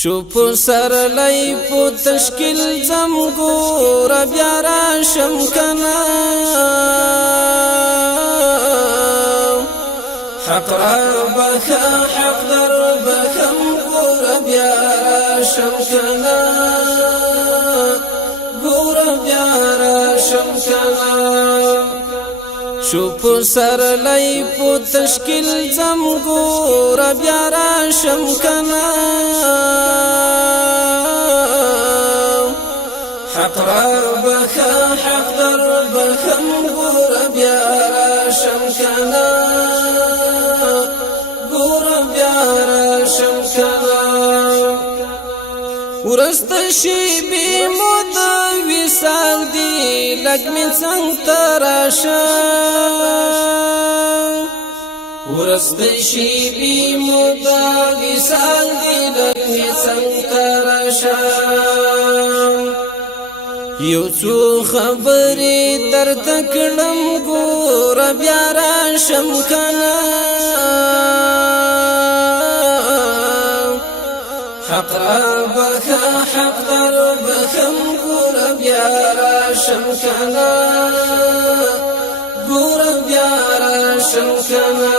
شو په سر لای په تشکیل زم ګور بیا راشم کنا حق ربک حق دربکم ګور بیا راشم کنا ګور بیا راشم کنا شو په سر لای په تشکیل زم ګور بیا راشم کنا حق ربک حق دربکم ګور بیا راشم کنا ګور بیا راشم کنا ورست شي بي مود وصال دی لګ من څنګه تراشه ورست شي بي مود وصال دی لګ من څنګه تراشه یو څو خبرې درته کړم ګور بیا راشم کنا حق ربک حق دربکم ګور بیا راشم کنا ګور بیا راشم کنا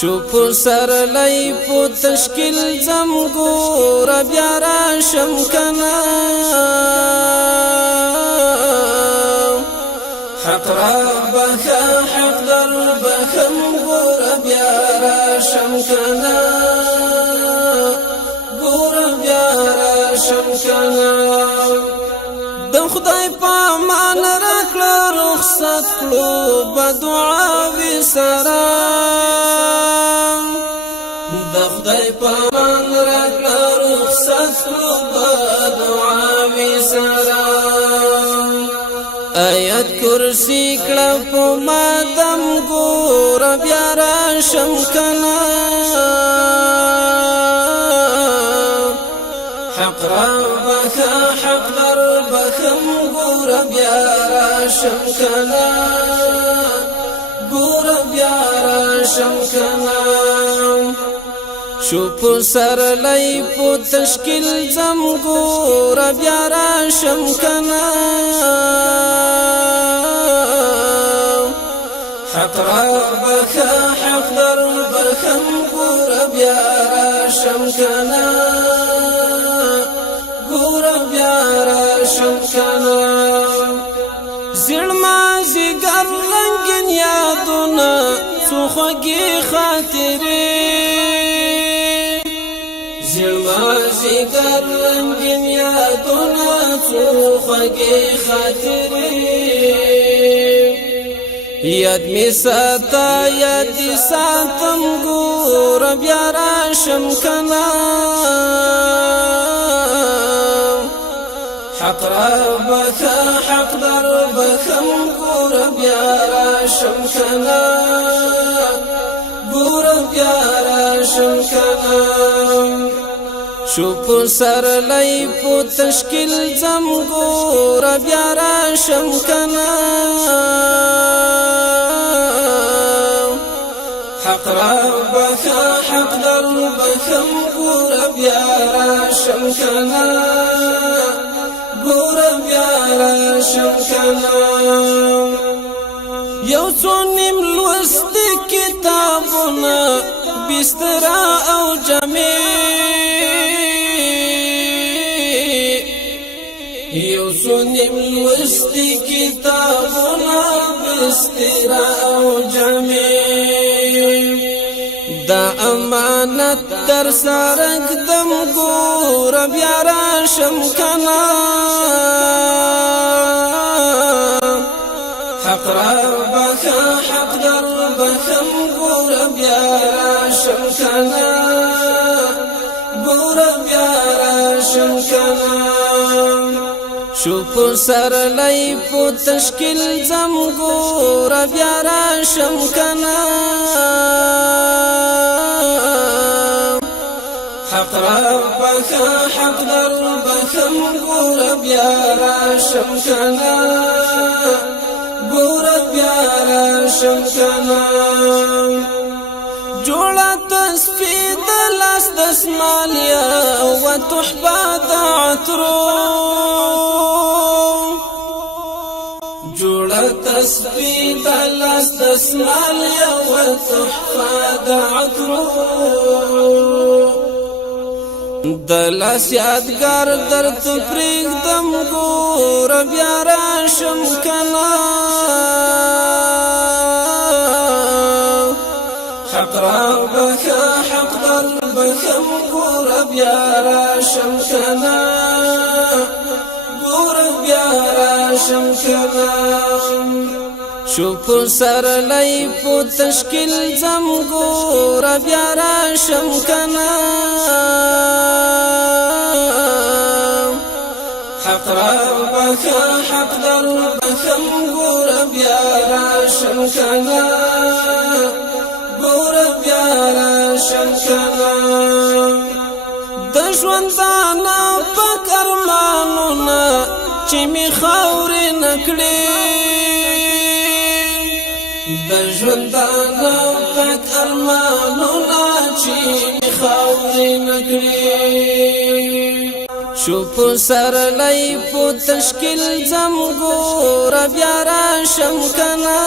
شو په سر لای په تشکیل زم ګور بیا راشم کنا حق ربک حق دربکم ګور بیا راشم کنا ګور بیا راشم کنا د خدای په امان راکړه رخصت کړو بدعا وی سره د خدای په امان راکړه رخصت کړو بدعا وی سره آیت کرسی کړه په مادم ګور بیا راشم کنا حق ربک حق دربکم ګور بیا راشم کنا ګور بیا راشم کنا شو په سر لای په تشکیل زم ګور بیا راشم کنا حق ربک حق دربکم ګور بیا راشم کنا ګور بیا راشم کنا زړ ما زیګر رنگین یادونه څو خوږې خاطرې زړ ما زیګر رنگین یادونه څو خوږې خاطرې یاد می ساته یاد دي ساتم ګور بیا راشم کنا حق ربک حق دربکم ګور بیا راشم کنا ګور بیا راشم کنا شو په سر لای په تشکیل زم ګور بیا راشم کنا حق ربک حق دربکم ګور بیا راشم کنا ګور بیا راشم کنا یو څو نیم لوست کتابونه بستر او جامې یو څو نیم لوست کتابونه بستر او جامې دا امانت در سرنګ دم ګور بیا راشم کنا حق ربک حق دربکم ګور بیا راشم کنا ګور بیا راشم کنا شو په سر لای په تشکیل زم ګور بیا راشم کنا حق ربک حق دربکم ګور بیا راشم کنا ګور بیا راشم کنا جوړه تصفید لاس دسمال یا و تحفه د عطرو جوړه تسبیح د لاس دسمال یا و تحفه د عطرو د لاس یادګار درته پرېږدم ګوره بیا راشم کنه حق را بخه حق در بخم ګوره بیا راشم کنه ګوره بیا راشم کنه شو په سرلی په تشکیل ځم ګوره بیا راشم کنه حق را بخه حق در بخم ګوره بیا راشم کنه ګوره بیا راشم کنه د ژوندانه پاک ارمانونه چې می خاورې نکړې د ژوندانه پاک ارمانونه چې می خاورې نکړې شو په سرلی په تشکیل ځم ګوره بیا راشم کنه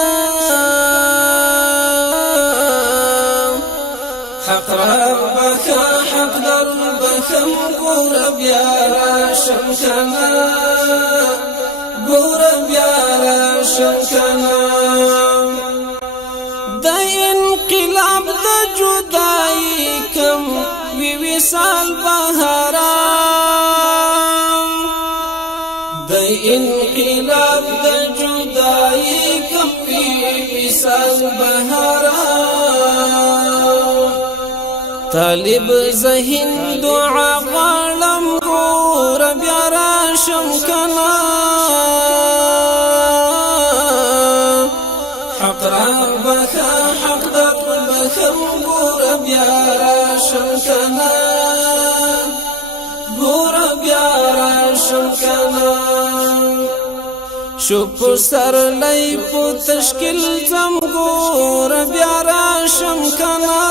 حق را بخه حق در بخم ګوره بیا راشم کنه ګوره بیا راشم کنه د انقلاب د جدائی کم وی وصال بهاران د انقلاب د جدائی کم وی وصال بهاران طالب ذهن دعا غواړم ګوره بیا راشم کنه حق را بخه حق در بخم ګوره بیا راشم کنه ګوره بیا راشم کنه شو په سرلی په تشکیل ځم ګوره بیا راشم کنه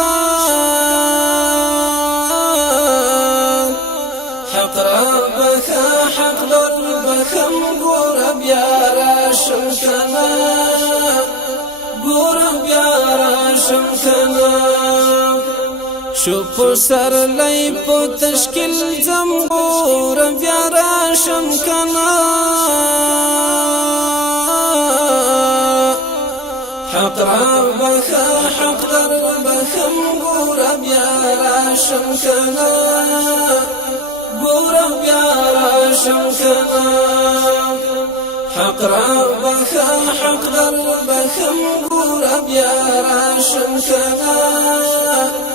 حق را بخه حق در بخم ګوره بیا راشم کنه ګوره بیا راشم کنه شو په سرلی په تشکیل ځم ګوره بیا راشم کنه حق را بخه حق در بخم ګوره بیا راشم کنه ګوره بیا راشم کنه حق را بخه حق در بخم ګوره بیا راشم کنه